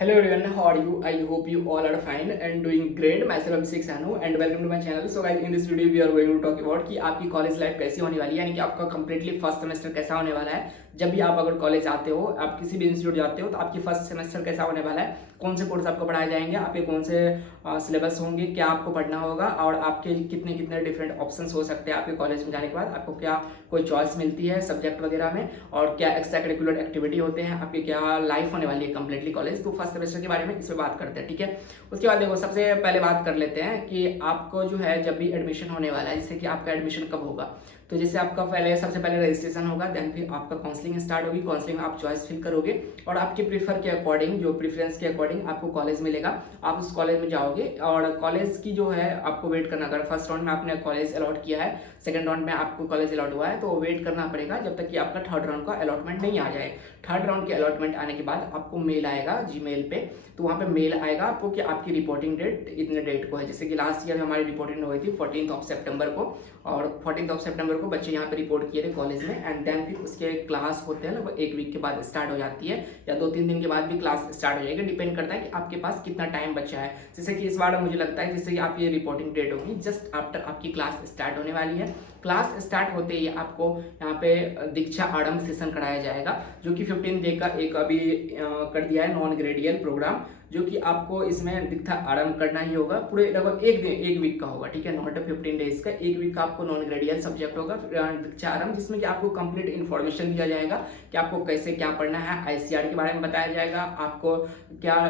Hello everyone, how are you? I hope you all are fine and doing great. Myself Abhishek Sanu and welcome to my channel. So guys, in this video we are going to talk about कि आपकी college life कैसी होने वाली है, यानी कि आपका completely first semester कैसा होने वाला है। जब भी आप अगर कॉलेज आते हो, आप किसी भी इंस्टीट्यूट जाते हो, तो आपकी फर्स्ट सेमेस्टर कैसा होने वाला है, कौन से कोर्स आपको पढ़ाए जाएंगे, आपके कौन से सिलेबस होंगे, क्या आपको पढ़ना होगा और आपके कितने कितने डिफरेंट ऑप्शंस हो सकते हैं आपके कॉलेज में जाने के बाद, आपको क्या कोई चॉइस मिलती है सब्जेक्ट वगैरह में, और क्या एक्स्ट्रा करिकुलर एक्टिविटी होते हैं, आपकी क्या लाइफ होने वाली है कंप्लीटली कॉलेज। तो फर्स्ट सेमेस्टर के बारे में इस पे बात करते हैं, ठीक है। उसके बाद देखो, सबसे पहले बात कर लेते हैं कि आपको जो है जब भी एडमिशन होने वाला है, जैसे कि आपका एडमिशन कब होगा, तो जैसे आपका सबसे पहले रजिस्ट्रेशन होगा, देन फिर आपका काउंसलिंग स्टार्ट होगी। काउंसलिंग में आप चॉइस फिल करोगे और आपके प्रीफर के अकॉर्डिंग, जो प्रेफरेंस के अकॉर्डिंग आपको कॉलेज मिलेगा, आप उस कॉलेज में जाओगे। और कॉलेज की जो है आपको वेट करना, अगर फर्स्ट राउंड में आपने कॉलेज अलॉट किया है, सेकंड राउंड में आपको कॉलेज अलॉट हुआ है, तो वेट करना पड़ेगा जब तक कि आपका थर्ड राउंड का अलॉटमेंट नहीं आ जाए। थर्ड राउंड के अलॉटमेंट आने के बाद आपको मेल आएगा जीमेल पे, तो वहाँ पे मेल आएगा आपको कि आपकी रिपोर्टिंग डेट इतने डेट को है। जैसे कि लास्ट ईयर हमारी रिपोर्टिंग हुई थी 14 सितंबर को, और 14 सितंबर को बच्चे यहाँ पे रिपोर्ट किए थे कॉलेज में। एंड देन फिर उसके क्लास होते हैं लगभग एक वीक के बाद स्टार्ट हो जाती है, या 2-3 दिन के बाद भी क्लास स्टार्ट हो जाएगी। डिपेंड करता है कि आपके पास कितना टाइम बचा है। जैसे कि इस बार मुझे लगता है जैसे कि आप ये रिपोर्टिंग डेट होगी जस्ट आफ्टर आपकी क्लास स्टार्ट होने वाली है। क्लास स्टार्ट होते ही आपको यहाँ पे दीक्षा आरंभ सेशन कराया जाएगा, जो कि 15 डे का एक अभी कर दिया है नॉन ग्रेडियल प्रोग्राम, जो कि आपको इसमें दीक्षा आरंभ करना ही होगा। पूरे लगभग एक वीक का होगा, ठीक है, नॉट 15 डेज का, एक वीक का आपको नॉन ग्रेडियल सब्जेक्ट होगा दीक्षा आरंभ, जिसमें कि आपको कंप्लीट इन्फॉर्मेशन दिया जाएगा कि आपको कैसे क्या पढ़ना है। आईसीआर के बारे में बताया जाएगा, आपको क्या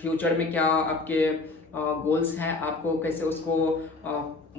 फ्यूचर में क्या आपके गोल्स हैं, आपको कैसे उसको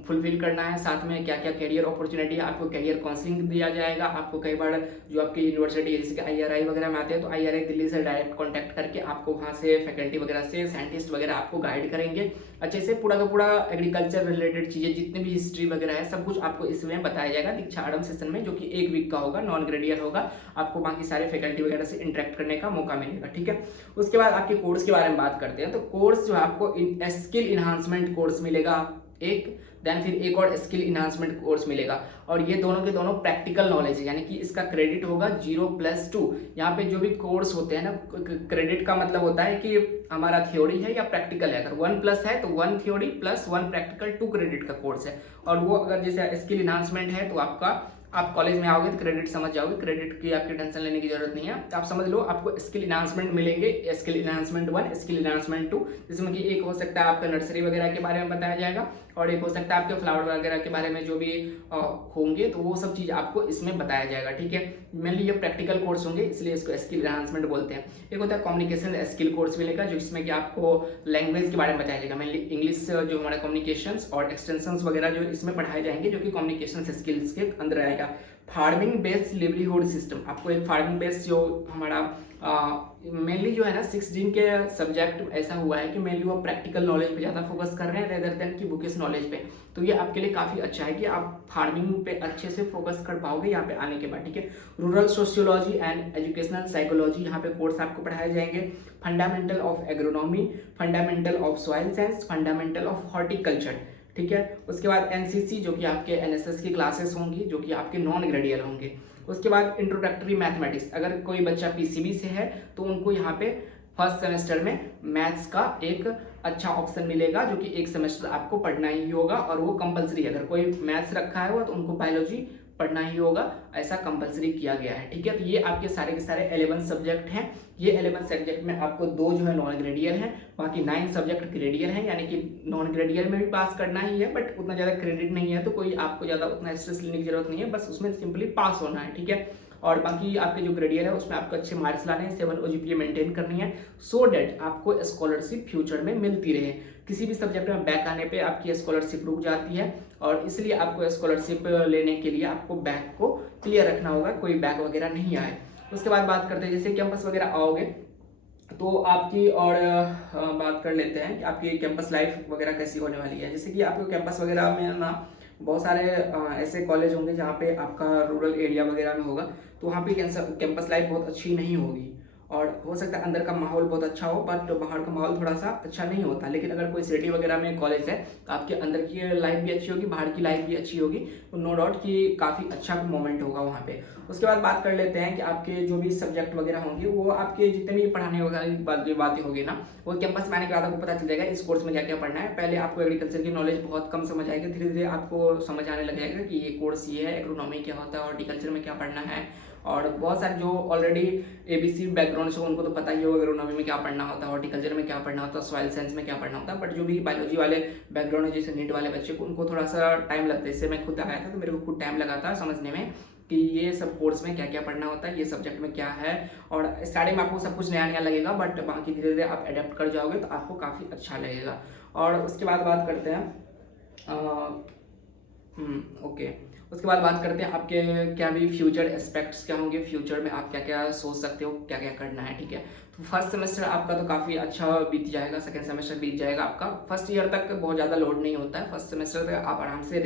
फुलफिल करना है, साथ में क्या क्या करियर अपॉर्चुनिटी है, आपको करियर काउंसलिंग दिया जाएगा। आपको कई बार जो आपकी यूनिवर्सिटी जैसे कि आईआरआई वगैरह में आते हैं, तो आईआरआई दिल्ली से डायरेक्ट कांटेक्ट करके आपको वहाँ से फैकल्टी वगैरह से साइंटिस्ट वगैरह आपको गाइड करेंगे अच्छे से। पूरा का पूरा एग्रीकल्चर रिलेटेड चीज़ें, जितनी भी हिस्ट्री वगैरह है, सब कुछ आपको इसमें बताया जाएगा दीक्षा आरंभ सेशन में, जो कि एक वीक का होगा, नॉन ग्रेडियल होगा। आपको बाकी सारे फैकल्टी वगैरह से इंटरेक्ट करने का मौका मिलेगा, ठीक है। उसके बाद आपके कोर्स के बारे में बात करते हैं, तो कोर्स जो है आपको स्किल इन्हांसमेंट कोर्स मिलेगा एक, देन फिर एक और स्किल इन्हांसमेंट कोर्स मिलेगा, और ये दोनों के दोनों प्रैक्टिकल नॉलेज है, यानी कि इसका क्रेडिट होगा 0+2। यहाँ पे जो भी कोर्स होते हैं ना, क्रेडिट का मतलब होता है कि हमारा थ्योरी है या प्रैक्टिकल है। अगर 1+ है तो 1 थ्योरी + 1 प्रैक्टिकल, 2 क्रेडिट का कोर्स है। और वो अगर जैसे स्किल इन्हांसमेंट है, तो आप कॉलेज में आओगे तो क्रेडिट समझ जाओगे, क्रेडिट की आपकी टेंशन लेने की जरूरत नहीं है। तो आप समझ लो आपको स्किल इन्हांसमेंट मिलेंगे, स्किल इन्हांसमेंट 1, स्किल इन्हांसमेंट 2, जिसमें कि एक हो सकता है आपका नर्सरी वगैरह के बारे में बताया जाएगा, और एक हो सकता है आपके फ्लावर वगैरह के बारे में जो भी होंगे, तो वो सब चीज़ आपको इसमें बताया जाएगा, ठीक है। मेनली ये प्रैक्टिकल कोर्स होंगे, इसलिए इसको स्किल इन्हांसमेंट बोलते हैं। एक होता है कम्युनिकेशन स्किल कोर्स मिलेगा, जो इसमें कि आपको लैंग्वेज के बारे में बताया जाएगा, मेनली इंग्लिश जो हमारा कम्युनिकेशन और एक्सटेंशंस वगैरह जो इसमें पढ़ाए जाएंगे, जो कि कम्युनिकेशन स्किल्स के अंदर आएगा। फार्मिंग बेस्ड लिवलीहुड सिस्टम, आपको एक फार्मिंग बेस्ड जो हमारा मेनली जो है ना 6 दिन के सब्जेक्ट ऐसा हुआ है कि मेनली वो प्रैक्टिकल नॉलेज पे ज़्यादा फोकस कर रहे हैं रेदर देन की बुकिश नॉलेज पे। तो ये आपके लिए काफ़ी अच्छा है कि आप फार्मिंग पे अच्छे से फोकस कर पाओगे यहाँ पे आने के बाद, ठीक है। Rural sociology and educational psychology, यहाँ पे कोर्स आपको पढ़ाए जाएंगे। Fundamental of agronomy, fundamental of soil science, fundamental of horticulture, ठीक है। उसके बाद एनसीसी, जो कि आपके एनएसएस की क्लासेस होंगी, जो कि आपके नॉन ग्रेडियल होंगे। उसके बाद इंट्रोडक्टरी मैथमेटिक्स, अगर कोई बच्चा पीसीबी से है तो उनको यहाँ पे फर्स्ट सेमेस्टर में मैथ्स का एक अच्छा ऑप्शन मिलेगा, जो कि एक सेमेस्टर आपको पढ़ना ही होगा, और वो कंपलसरी है। अगर कोई मैथ्स रखा है हुआ तो उनको बायोलॉजी पढ़ना ही होगा, ऐसा कंपलसरी किया गया है, ठीक है। तो ये आपके सारे के सारे 11 सब्जेक्ट हैं। ये 11 सब्जेक्ट में आपको 2 जो है नॉन ग्रेडियल हैं, बाकी 9 सब्जेक्ट ग्रेडियल हैं, यानी कि नॉन ग्रेडियल में भी पास करना ही है, बट उतना ज़्यादा क्रेडिट नहीं है, तो कोई आपको ज़्यादा उतना स्ट्रेस लेने की जरूरत नहीं है, बस उसमें सिंपली पास होना है, ठीक है। और बाकी आपके जो ग्रेडियल है उसमें आपको अच्छे मार्क्स लाने हैं, 7 OGPA मेंटेन करनी है, सो डैट आपको स्कॉलरशिप फ्यूचर में मिलती रहे। किसी भी सब्जेक्ट में बैक आने पे आपकी स्कॉलरशिप रुक जाती है, और इसलिए आपको स्कॉलरशिप लेने के लिए आपको बैक को क्लियर रखना होगा, कोई बैक वगैरह नहीं आए। उसके बाद बात करते हैं जैसे कैंपस वगैरह आओगे तो आपकी, और बात कर लेते हैं कि आपकी कैंपस लाइफ वगैरह कैसी होने वाली है। जैसे कि आपको कैंपस वगैरह में ना बहुत सारे ऐसे कॉलेज होंगे जहाँ पे आपका रूरल एरिया वगैरह में होगा, तो वहाँ पे कैंपस लाइफ बहुत अच्छी नहीं होगी। और हो सकता है अंदर का माहौल बहुत अच्छा हो, बट बाहर का माहौल थोड़ा सा अच्छा नहीं होता। लेकिन अगर कोई सिटी वगैरह में कॉलेज है तो आपके अंदर की लाइफ भी अच्छी होगी, बाहर की लाइफ भी अच्छी होगी, तो नो डाउट कि काफ़ी अच्छा मोमेंट होगा वहाँ पे। उसके बाद बात कर लेते हैं कि आपके जो भी सब्जेक्ट वगैरह होंगे वो आपके जितने भी पढ़ाने वगैरह जो बातें होगी ना, वो कैंपस में आने के बाद आपको पता चल जाएगा इस कोर्स में क्या क्या पढ़ना है। पहले आपको एग्रीकल्चर की नॉलेज बहुत कम समझ आएगी, धीरे धीरे आपको समझ आने लग जाएगा कि ये कोर्स ये है, एग्रोनॉमी क्या होता है, हॉर्टिकल्चर में क्या पढ़ना है। और बहुत सारे जो ऑलरेडी एबीसी बैकग्राउंड से उनको तो पता ही होगा एग्रोनॉमी में क्या पढ़ना होता है, हॉर्टिकल्चर में क्या पढ़ना होता है, सॉइल साइंस में क्या पढ़ना होता है। बट जो भी बायोलॉजी वाले बैकग्राउंड है, जैसे नीट वाले बच्चे को, उनको थोड़ा सा टाइम लगता है। इससे मैं खुद आया था तो मेरे को खुद टाइम लगा था समझने में कि ये सब कोर्स में क्या क्या पढ़ना होता है, ये सब्जेक्ट में क्या है। और स्टार्टिंग में आपको सब कुछ नया नया लगेगा, बट बाकी धीरे धीरे आप अडेप्ट कर जाओगे तो आपको काफ़ी अच्छा लगेगा। और उसके बाद बात करते हैं ओके, उसके बाद बात करते हैं आपके क्या भी फ्यूचर एस्पेक्ट्स क्या होंगे, फ्यूचर में आप क्या क्या सोच सकते हो, क्या क्या करना है। ठीक है, तो फर्स्ट सेमेस्टर आपका तो काफ़ी अच्छा बीत जाएगा, सेकंड सेमेस्टर बीत जाएगा आपका। फर्स्ट ईयर तक बहुत ज़्यादा लोड नहीं होता है, फर्स्ट सेमेस्टर तक आप आराम से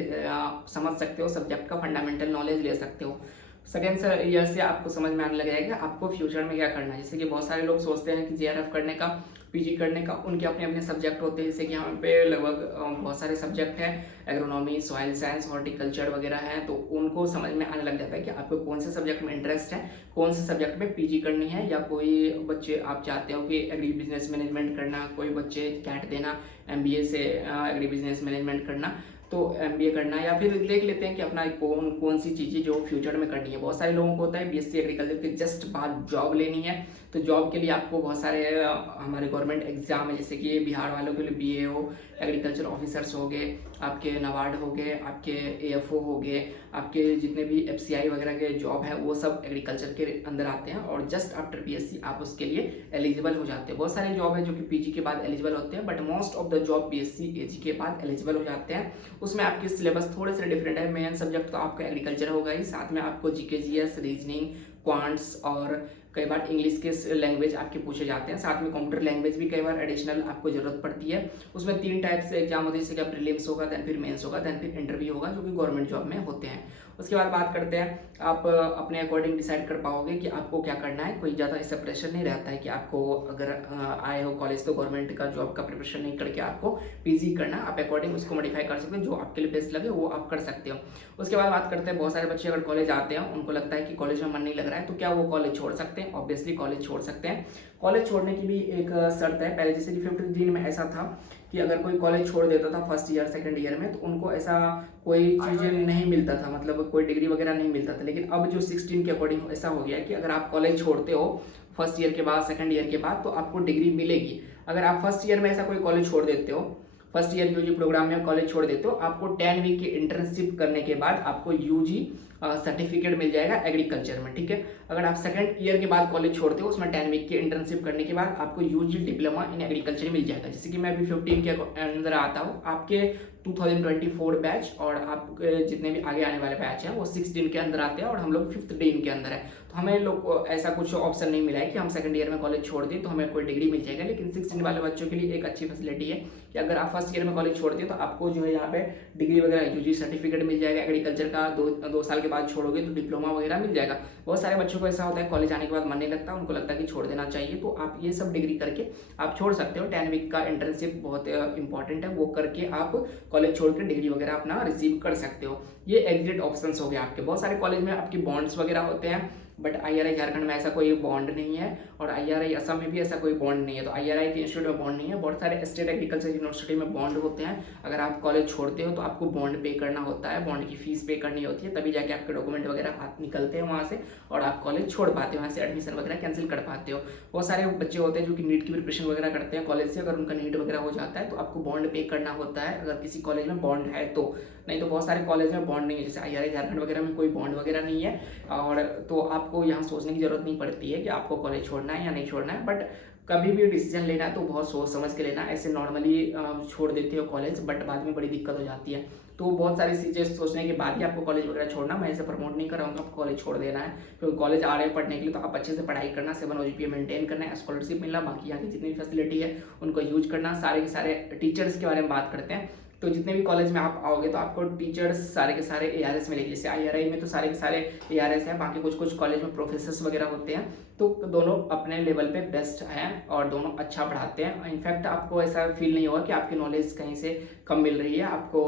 समझ सकते हो, सब्जेक्ट का फंडामेंटल नॉलेज ले सकते हो। सेकेंड ईयर से आपको समझ में आने लग जाएगा आपको फ्यूचर में क्या करना है। जैसे कि बहुत सारे लोग सोचते हैं कि जेआरएफ करने का, पीजी करने का, उनके अपने अपने सब्जेक्ट होते हैं। जैसे कि यहाँ पे लगभग बहुत सारे सब्जेक्ट हैं, एग्रोनॉमी, सॉइल साइंस, हॉर्टिकल्चर वगैरह हैं, तो उनको समझ में आने लग जाता है कि आपको कौन से सब्जेक्ट में इंटरेस्ट है, कौन से सब्जेक्ट में पीजी करनी है। या कोई बच्चे आप चाहते हो कि एग्री बिजनेस मैनेजमेंट करना, कोई बच्चे कैट देना, एमबीए से एग्री बिजनेस मैनेजमेंट करना, तो एमबीए करना, या फिर देख लेते हैं कि अपना कौन कौन सी चीज़ें जो फ्यूचर में करनी है। बहुत सारे लोगों को होता है बीएससी एग्रीकल्चर के जस्ट बाद जॉब लेनी है, तो जॉब के लिए आपको बहुत सारे हमारे गवर्नमेंट एग्जाम है, जैसे कि बिहार वालों के लिए बीएओ, एग्रीकल्चर ऑफिसर्स हो गए, आपके नाबार्ड हो गए, आपके एएफओ हो गए, आपके जितने भी एफसीआई वगैरह के जॉब है वो सब एग्रीकल्चर के अंदर आते हैं। और जस्ट आफ्टर बीएससी आप उसके लिए एलिजिबल हो जाते हैं। बहुत सारे जॉब है जो कि पीजी के बाद एलिजिबल होते हैं, but most of the job BSc AG के बाद एलिजिबल हो जाते हैं। उसमें आपके सिलेबस थोड़े से डिफरेंट है। मेन सब्जेक्ट तो आपका एग्रीकल्चर होगा ही, साथ में आपको जीके जीएस, रीजनिंग, क्वांट्स और कई बार इंग्लिश के लैंग्वेज आपके पूछे जाते हैं। साथ में कंप्यूटर लैंग्वेज भी कई बार एडिशनल आपको जरूरत पड़ती है। उसमें 3 टाइप से एग्जाम होते हैं, जैसे कि प्रीलिम्स होगा, देन फिर मेंस होगा, देन फिर इंटरव्यू होगा, जो कि गवर्नमेंट जॉब में होते हैं। उसके बाद बात करते हैं, आप अपने अकॉर्डिंग डिसाइड कर पाओगे कि आपको क्या करना है। कोई ज़्यादा ऐसा प्रेशर नहीं रहता है कि आपको अगर आए हो कॉलेज तो गवर्नमेंट का जॉब का प्रिपरेशन नहीं करके आपको पीजी करना, आप अकॉर्डिंग उसको मॉडिफाई कर सकते हो, जो आपके लिए बेस्ट लगे वो आप कर सकते हो। उसके बाद बात करते हैं, बहुत सारे बच्चे अगर कॉलेज आते हैं, उनको लगता है कि कॉलेज में मन नहीं लग रहा है, तो क्या वो कॉलेज छोड़ सकते हैं? ऑब्वियसली कॉलेज छोड़ सकते हैं। कॉलेज छोड़ने की भी एक शर्त है। पहले जैसे कि 15 दिन में ऐसा था कि अगर कोई कॉलेज छोड़ देता था फर्स्ट ईयर सेकंड ईयर में, तो उनको ऐसा कोई चीज़ें नहीं मिलता था, मतलब कोई डिग्री वगैरह नहीं मिलता था। लेकिन अब जो 16 के अकॉर्डिंग ऐसा हो गया कि अगर आप कॉलेज छोड़ते हो फर्स्ट ईयर के बाद, सेकंड ईयर के बाद, तो आपको डिग्री मिलेगी। अगर आप फर्स्ट ईयर में ऐसा कोई कॉलेज छोड़ देते हो, फर्स्ट ईयर यूजी प्रोग्राम में कॉलेज छोड़ देते हो, आपको 10 वीक की इंटर्नशिप करने के बाद आपको यूजी सर्टिफिकेट मिल जाएगा एग्रीकल्चर में। ठीक है, अगर आप सेकंड ईयर के बाद कॉलेज छोड़ते हो, उसमें 10 वीक की इंटर्नशिप करने के बाद आपको यूजी डिप्लोमा इन एग्रीकल्चर मिल जाएगा। जैसे कि मैं अभी 15 के अंदर आता हूँ, आपके 2024 बैच और आपके जितने भी आगे आने वाले बैच हैं वो 16 के अंदर आते हैं, और हम लोग 5th दिन के अंदर है। तो हमें लोग को ऐसा कुछ ऑप्शन नहीं मिला है कि हम सेकंड ईयर में कॉलेज छोड़ दें तो हमें कोई डिग्री मिल जाएगा। लेकिन 16 वाले बच्चों के लिए एक अच्छी फैसिलिटी है कि अगर आप फर्स्ट ईयर में कॉलेज छोड़ दें तो आपको जो है यहाँ पे डिग्री वगैरह यूजी सर्टिफिकेट मिल जाएगा एग्रीकल्चर का। दो साल के बाद छोड़ोगे तो डिप्लोमा वगैरह मिल जाएगा। बहुत सारे बच्चों को ऐसा होता है कॉलेज आने के बाद मन नहीं लगता, उनको लगता है कि छोड़ देना चाहिए, तो आप ये सब डिग्री करके आप छोड़ सकते हो। 10 वीक का इंटर्नशिप बहुत इंपॉर्टेंट है, वो करके आप कॉलेज छोड़ के डिग्री वगैरह अपना रिसीव कर सकते हो। ये एग्जिट ऑप्शंस हो गए आपके। बहुत सारे कॉलेज में आपकी बॉन्ड्स वगैरह होते हैं, बट आईआरआई झारखंड में ऐसा कोई बॉन्ड नहीं है, और आईआरआई असम में भी ऐसा कोई बॉन्ड नहीं है। तो आईआरआई के इंस्टीट्यूट में बॉन्ड नहीं है। बहुत सारे स्टेट एग्रीकल्चर यूनिवर्सिटी में बॉन्ड होते हैं। अगर आप कॉलेज छोड़ते हो तो आपको बॉन्ड पे करना होता है, बॉन्ड की फीस पे करनी होती है, तभी जाके आपके डॉक्यूमेंट वगैरह हाथ निकलते हैं वहाँ से और आप कॉलेज छोड़ पाते हो, वहाँ से एडमिशन वगैरह कैंसिल कर पाते हो। बहुत सारे बच्चे होते हैं जो कि नीट की प्रिपरेशन वगैरह करते हैं कॉलेज से, अगर उनका नीट वगैरह हो जाता है तो आपको बॉन्ड पे करना होता है, अगर किसी कॉलेज में बॉन्ड है तो। नहीं तो बहुत सारे कॉलेज में बॉन्ड नहीं है, जैसे आईआरआई झारखंड वगैरह में कोई बॉन्ड वगैरह नहीं है, और तो आपको यहाँ सोचने की जरूरत नहीं पड़ती है कि आपको कॉलेज छोड़ना है या नहीं छोड़ना है। बट कभी भी डिसीजन लेना है तो बहुत सोच समझ के लेना। ऐसे नॉर्मली छोड़ देते हो कॉलेज, बट बाद में बड़ी दिक्कत हो जाती है। तो बहुत सारी चीज़ें सोचने के बाद ही आपको कॉलेज वगैरह छोड़ना। मैं ऐसे प्रमोट नहीं कर रहा हूँ आपको कॉलेज छोड़ देना है, क्योंकि कॉलेज आ रहे हैं पढ़ने के लिए तो आप अच्छे से पढ़ाई करना, 7 OGPA मेंटेन करना है, स्कॉलरशिप मिलना, बाकी यहाँ की जितनी फैसिलिटी है उनको यूज करना। सारे के सारे टीचर्स के बारे में बात करते हैं, तो जितने भी कॉलेज में आप आओगे तो आपको टीचर्स सारे के सारे ARS मिलेंगे। जैसे आईआरआई में तो सारे के सारे ARS हैं, बाकी कुछ कुछ कॉलेज में प्रोफेसर्स वगैरह होते हैं, तो दोनों अपने लेवल पे बेस्ट हैं और दोनों अच्छा पढ़ाते हैं। इनफैक्ट आपको ऐसा फील नहीं होगा कि आपकी नॉलेज कहीं से कम मिल रही है, आपको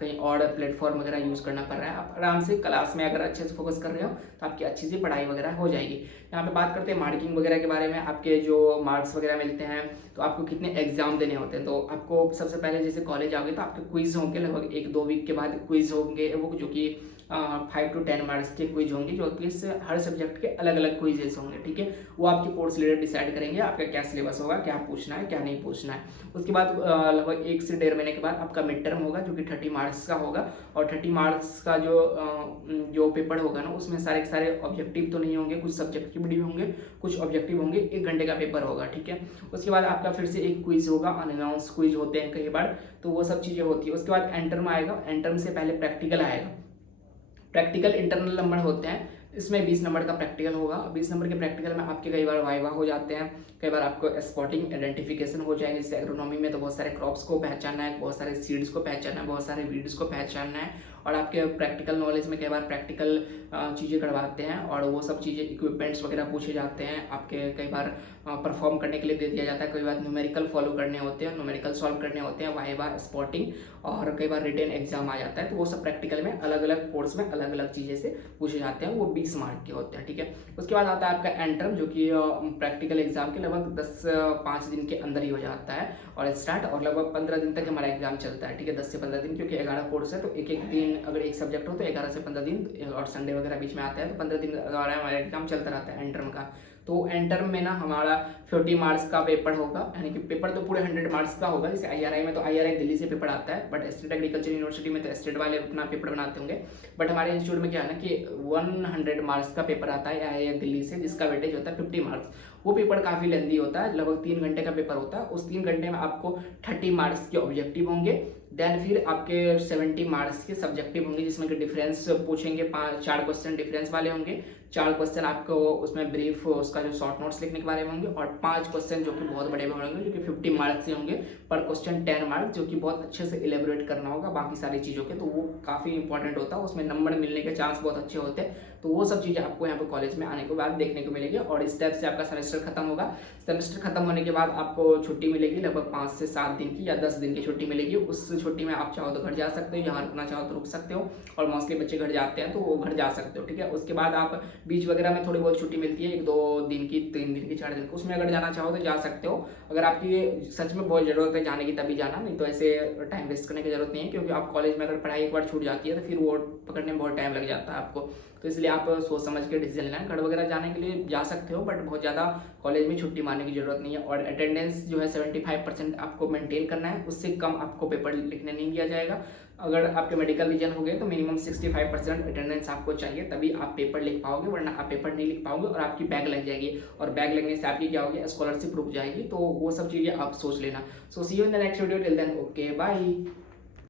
कहीं और प्लेटफॉर्म वगैरह यूज़ करना पड़ रहा है। आप आराम से क्लास में अगर अच्छे से फोकस कर रहे हो तो आपकी अच्छी सी पढ़ाई वगैरह हो जाएगी। यहाँ पे बात करते हैं मार्किंग वगैरह के बारे में, आपके जो मार्क्स वगैरह मिलते हैं तो आपको कितने एग्जाम देने होते हैं। तो आपको सबसे पहले जैसे कॉलेज आओगे तो आपके क्विज होंगे, लगभग 1-2 वीक के बाद क्विज होंगे, वो जो कि 5 to 10 मार्क्स के क्विज होंगे, जो कि हर सब्जेक्ट के अलग अलग क्विजेस होंगे, ठीक है। वो आपके कोर्स लीडर डिसाइड करेंगे आपका क्या सिलेबस होगा, क्या पूछना है क्या नहीं पूछना है। उसके बाद लगभग 1 से 1.5 महीने के बाद आपका मिड टर्म होगा, जो कि 30 मार्क्स का होगा। और 30 मार्क्स का जो पेपर होगा ना, उसमें सारे के सारे ऑब्जेक्टिव तो नहीं होंगे, कुछ सब्जेक्टिव भी होंगे, कुछ ऑब्जेक्टिव होंगे। 1 घंटे का पेपर होगा, ठीक है। उसके बाद आपका फिर से एक क्विज होगा, अनअनाउंस क्विज होते हैं कई बार, तो वो सब चीज़ें होती है। उसके बाद एंटर्म आएगा, एंटर्म से पहले प्रैक्टिकल आएगा। प्रैक्टिकल इंटरनल नंबर होते हैं, इसमें 20 नंबर का प्रैक्टिकल होगा। 20 नंबर के प्रैक्टिकल में आपके कई बार वाइवा हो जाते हैं, कई बार आपको स्पॉटिंग आइडेंटिफिकेशन हो जाएगी। जैसे एग्रोनॉमी में तो बहुत सारे क्रॉप्स को पहचानना है, बहुत सारे सीड्स को पहचानना है, बहुत सारे वीड्स को पहचानना है। और आपके प्रैक्टिकल नॉलेज में कई बार प्रैक्टिकल चीज़ें करवाते हैं और वो सब चीज़ें इक्विपमेंट्स वगैरह पूछे जाते हैं आपके, कई बार परफॉर्म करने के लिए दे दिया जाता है। कई बार न्यूमेरिकल फॉलो करने होते हैं, न्यूमेरिकल सॉल्व करने होते हैं, वाइवा, स्पॉटिंग, और कई बार रिटन एग्जाम आ जाता है। तो वो सब प्रैक्टिकल में अलग अलग कोर्स में अलग अलग चीज़ें से पूछे जाते हैं, वो 20 मार्क के होते हैं, ठीक है। उसके बाद आता है आपका एंटर्म, जो कि प्रैक्टिकल एग्जाम के लगभग 5 दिन के अंदर ही हो जाता है और स्टार्ट, और लगभग 15 दिन तक हमारा एग्जाम चलता है, ठीक है। 10 से 15 दिन, क्योंकि 11 कोर्स है तो एक एक दिन अगर एक सब्जेक्ट हो तो 11 से 15 दिन, और संडे वगैरह बीच में आता है तो 15 दिन हमारा एग्जाम चलता रहता है एंटर्म का। तो एंटर्म में ना हमारा 50 मार्क्स का पेपर होगा, यानी कि पेपर तो पूरे 100 मार्क्स का होगा। जैसे आईआरआई में तो आईआरआई दिल्ली से पेपर आता है, बट स्टेट एग्रीकल्चर यूनिवर्सिटी में तो स्टेट वाले अपना पेपर बनाते होंगे। बट हमारे इंस्टीट्यूट में क्या है ना कि 100 मार्क्स का पेपर आता है आईआईएम दिल्ली से, जिसका वेटेज होता है 50 मार्क्स। वो पेपर काफ़ी लेंदी होता है, लगभग 3 घंटे का पेपर होता है। उस 3 घंटे में आपको 30 मार्क्स के ऑब्जेक्टिव होंगे, देन फिर आपके 70 मार्क्स के सब्जेक्टिव होंगे, जिसमें कि डिफरेंस पूछेंगे, 4 क्वेश्चन डिफरेंस वाले होंगे, 4 क्वेश्चन आपको उसमें ब्रीफ उसका जो शॉर्ट नोट्स लिखने के बारे में होंगे, और 5 क्वेश्चन जो कि बहुत बड़े होंगे, जो कि 50 मार्क्स के होंगे, पर क्वेश्चन 10 मार्क्स, जो कि बहुत अच्छे से इलेबोरेट करना होगा बाकी सारी चीज़ों के। तो वो काफ़ी इंपॉर्टेंट होता है, उसमें नंबर मिलने के चांस बहुत अच्छे होते हैं। तो वो सब चीज़ें आपको यहाँ पर कॉलेज में आने के बाद देखने को मिलेगी। और इस टाइप से आपका सेमेस्टर खत्म होगा। सेमेस्टर खत्म होने के बाद आपको छुट्टी मिलेगी, लगभग 5 से 7 दिन की या 10 दिन की छुट्टी मिलेगी। उस छुट्टी में आप चाहो तो घर जा सकते हो, यहाँ रुकना चाहो तो रुक सकते हो, और मोस्टली बच्चे घर जाते हैं तो वो घर जा सकते हो, ठीक है। उसके बाद आप बीच वगैरह में थोड़ी बहुत छुट्टी मिलती है, 1-2 दिन की, 3 दिन की, 4 दिन की, उसमें अगर जाना चाहो तो जा सकते हो। अगर आपकी सच में बहुत ज़रूरत है जाने की तभी जाना, नहीं तो ऐसे टाइम वेस्ट करने की जरूरत नहीं है। क्योंकि आप कॉलेज में अगर पढ़ाई एक बार छूट जाती है तो फिर वो पकड़ने में बहुत टाइम लग जाता है आपको। तो इसलिए आप सोच समझ के डिसीजन लेना। घर वगैरह जाने के लिए जा सकते हो, बट बहुत ज़्यादा कॉलेज में छुट्टी मारने की जरूरत नहीं है। और अटेंडेंस जो है 75% आपको मेंटेन करना है, उससे कम आपको पेपर लिखने नहीं दिया जाएगा। अगर आपके मेडिकल रीजन हो गए तो मिनिमम 65% अटेंडेंस आपको चाहिए, तभी आप पेपर लिख पाओगे, वरना आप पेपर नहीं लिख पाओगे और आपकी बैग लग जाएगी। और बैग लगने से आपकी क्या होगी, स्कॉलरशिप रुक जाएगी। तो वो सब चीज़ें आप सोच लेना। So see you in the next video, till then okay bye.